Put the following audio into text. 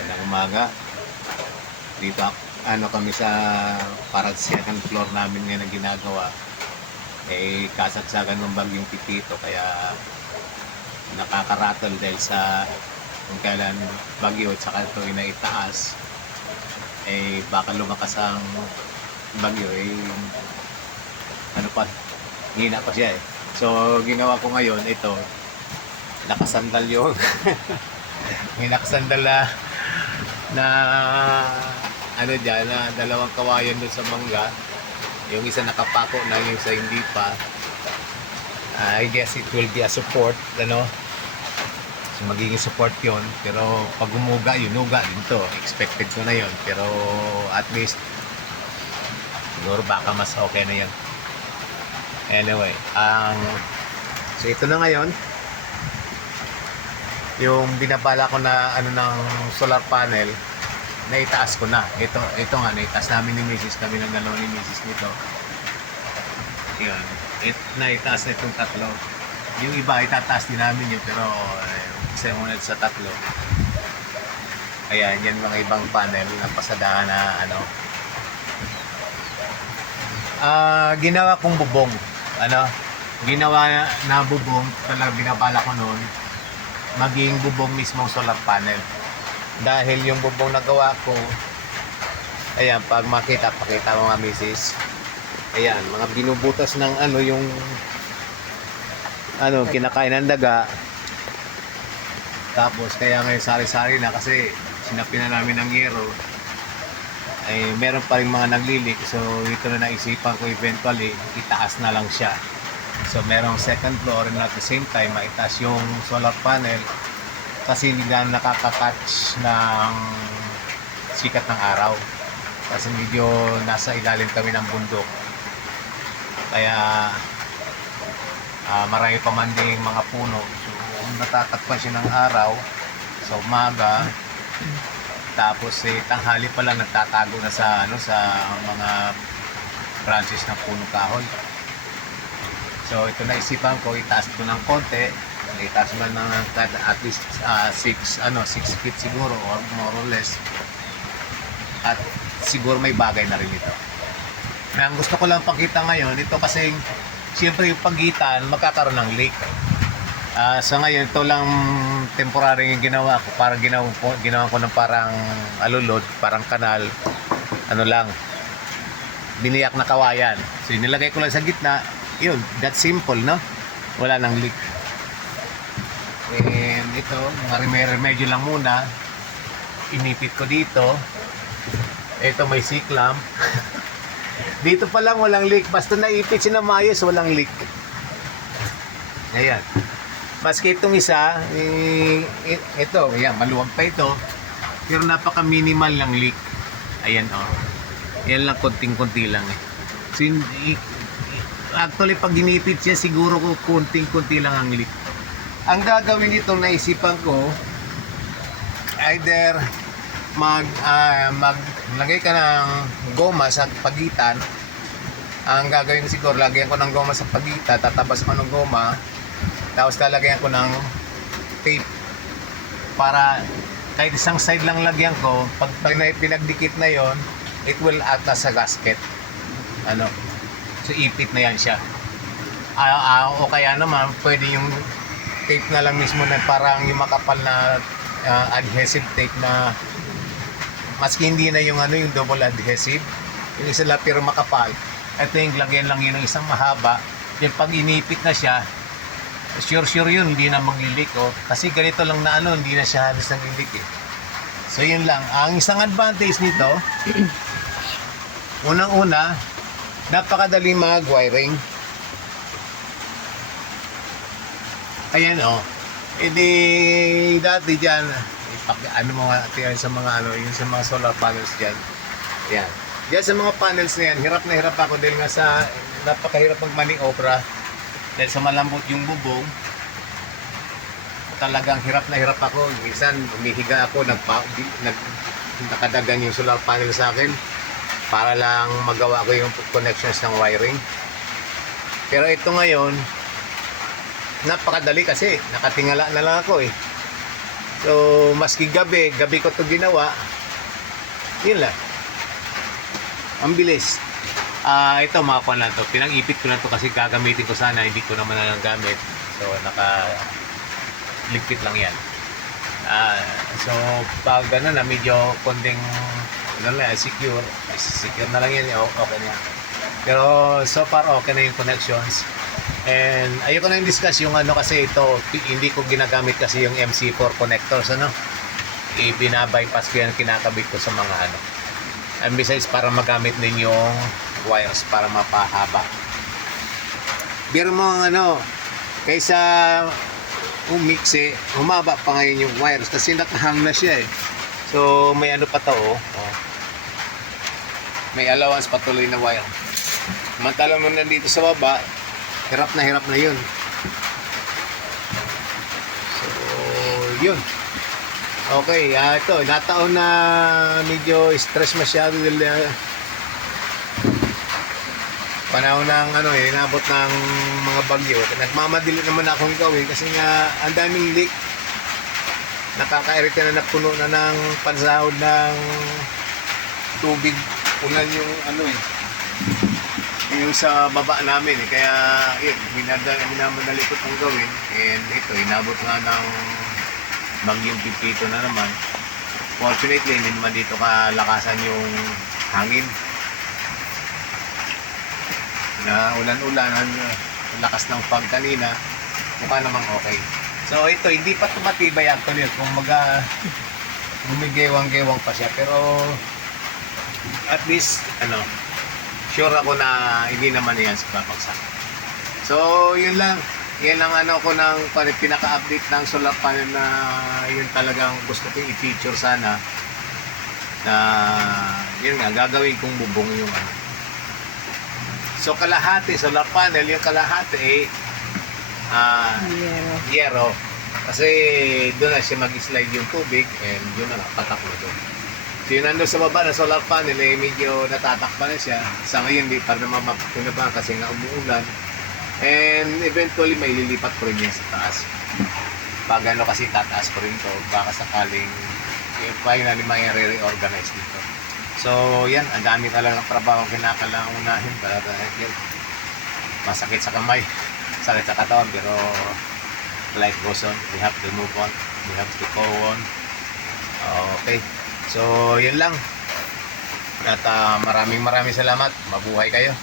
Magandang umaga. Dito ano kami sa parang second floor namin ngayon na ginagawa. Eh kasagsagan ng bagyong Pipito kaya nakakaratol dahil sa kung kailan bagyo at saka ito na eh baka lumakas ang bagyo eh ano pa hina pa siya eh so ginawa ko ngayon ito nakasandal yung may nakasandal na na ano dyan na dalawang kawayan doon sa mangga. Yung isa nakapako na yung isa hindi pa. I guess it will be a support ano? So magiging support yon pero pag umuga yun uga din to. Expected ko na yon pero at least siguro baka mas okay na yan anyway ang so ito na ngayon yung binabala ko na ano ng solar panel naitaas ko na. Ito ito nga naitaas namin ni Mrs. kami ng dalawa ni Mrs. nito. Yun. It, naitaas na itong tatlo. Yung iba itataas din namin yun pero eh, muna sa tatlo. Ayan yan mga ibang panel na pasadahan na ano. Ah ginawa kong bubong. Ano? Ginawa na, na bubong talaga binabala ko noon maging bubong mismong solar panel. Dahil yung bubong na gawa ko, ayan, pag makita, pakita mo nga misis, ayan, mga binubutas ng ano, yung, ano, kinakain ng daga. Tapos, kaya ngayon sari-sari na kasi sinapi na namin ng yero. Eh, meron pa rin mga naglilik. So, ito na naisipan ko eventually, itaas na lang siya. So merong second floor and at the same time maitaas yung solar panel kasi hindi na nakaka-catch ng sikat ng araw. Kasi medyo nasa ilalim kami ng bundok. Kaya ah, marami pa man ding mga puno. So natatakpan siya ng araw sa umaga. Tapos eh, tanghali pa lang nagtatago na sa ano sa mga branches ng puno kahoy. So ito na isipan ko, itaas ko ng konti. Itaas man ng at least 6 ano 6 feet siguro or more or less. At siguro may bagay na rin ito. Ang gusto ko lang pakita ngayon, ito kasi siyempre yung pagitan magkakaroon ng leak. Ah, sa ngayon ito lang temporary yung ginawa ko, parang ginawa ko, ginawa ko ng parang alulod, parang kanal, ano lang, biniyak na kawayan. So nilagay ko lang sa gitna, yun, that simple, no? Wala nang leak. And ito, mga remedyo lang muna. Inipit ko dito. Ito may siklam. dito pa lang walang leak. Basta naipit siya na maayos, walang leak. Ayan. Maski itong isa, eh, ito, ayan, maluwag pa ito. Pero napaka-minimal lang leak. Ayan, oh. Yan lang, konting-konti lang eh. So, actually pag ginipit siya siguro ko kunting-kunti lang ang leak. Ang gagawin dito naisipan ko either mag ah, maglagay ka ng goma sa pagitan. Ang gagawin siguro lagyan ko ng goma sa pagitan, tatabas ko ng goma, tapos lalagyan ko ng tape para kahit isang side lang lagyan ko, pag, pag na- pinagdikit na yon, it will act as a gasket. Ano, So ipit na yan siya. Ah, ah, o kaya naman pwede yung tape na lang mismo na parang yung makapal na ah, adhesive tape na maski hindi na yung ano yung double adhesive yung isa lang pero makapal ito yung lagyan lang yun ng isang mahaba yung pag inipit na siya sure sure yun hindi na maglilik oh. kasi ganito lang na ano hindi na siya halos naglilik eh so yun lang ang isang advantage nito unang una napakadali mag-wiring. Ayan oh. E di dati dyan, ano mga tiyan sa mga ano, yung sa mga solar panels dyan. Yan. Diyan sa mga panels na yan, hirap na hirap ako dahil nga sa napakahirap mag-maniobra dahil sa malambot yung bubong. Talagang hirap na hirap ako. Minsan umihiga ako, nagpa, nag, nakadagan yung solar panel sa akin para lang magawa ko yung connections ng wiring. Pero ito ngayon, napakadali kasi nakatingala na lang ako eh. So, maski gabi, gabi ko to ginawa, yun lang. Ang bilis. Ah, ito mga pan lang to. Pinang-ipit ko lang to kasi gagamitin ko sana, hindi ko naman na gamit. So, naka ligpit lang yan. Ah, so, pag ano na, medyo konting ano lang, secure, secure na lang yan, o- okay na yan. Pero so far okay na yung connections. And ayoko na yung discuss yung ano kasi ito, hindi ko ginagamit kasi yung MC4 connectors ano. I-bypass ko yan, kinakabit ko sa mga ano. And besides, para magamit din yung wires para mapahaba. Biro mo ang ano, kaysa umiksi, humaba pa ngayon yung wires kasi nakahang na siya eh. So may ano pa to oh. oh. May allowance patuloy na wire. Mantalang nung nandito sa baba, hirap na hirap na yun. So, yun. Okay, ah, ito, nataon na medyo stress masyado dahil ah, panahon ng ano eh, inabot ng mga bagyo. Nagmamadali naman akong gawin kasi nga ang daming leak. Nakakairita na napuno na ng pansahod ng tubig. Ulan yung ano eh. Yung sa baba namin eh. Kaya yun, minada, minamadali ko itong gawin. And ito, inabot nga ng bagyong pipito na naman. Fortunately, hindi naman dito kalakasan yung hangin na ulan-ulan, lakas ng fog kanina, mukha namang okay. So ito, hindi pa tumatibay actually. Kung maga gumigewang-gewang pa siya. Pero at least, ano, sure ako na hindi naman yan sa papagsak. So, yun lang. Yan ang ano ko ng pinaka-update ng solar panel na yun talagang gusto ko i-feature sana na yun nga, gagawin kong bubong yung ano, So kalahati solar panel, yung kalahati eh ah Yero. yero. Kasi doon na siya mag-slide yung tubig and yun na patak na doon. So yun nandun sa baba na solar panel eh medyo natatakpan na siya. Sa ngayon di pa naman mapapinabahan kasi nga umuulan. And eventually may lilipat ko rin yan sa taas. Pag ano kasi tataas ko rin to, baka sakaling eh, finally may re-reorganize dito. So, yan, ang dami talagang trabaho ang kinakailangan unahin para dahil masakit sa kamay, sakit sa katawan, pero life goes on. We have to move on. We have to go on. Okay. So, yun lang. At ah, maraming maraming salamat. Mabuhay kayo.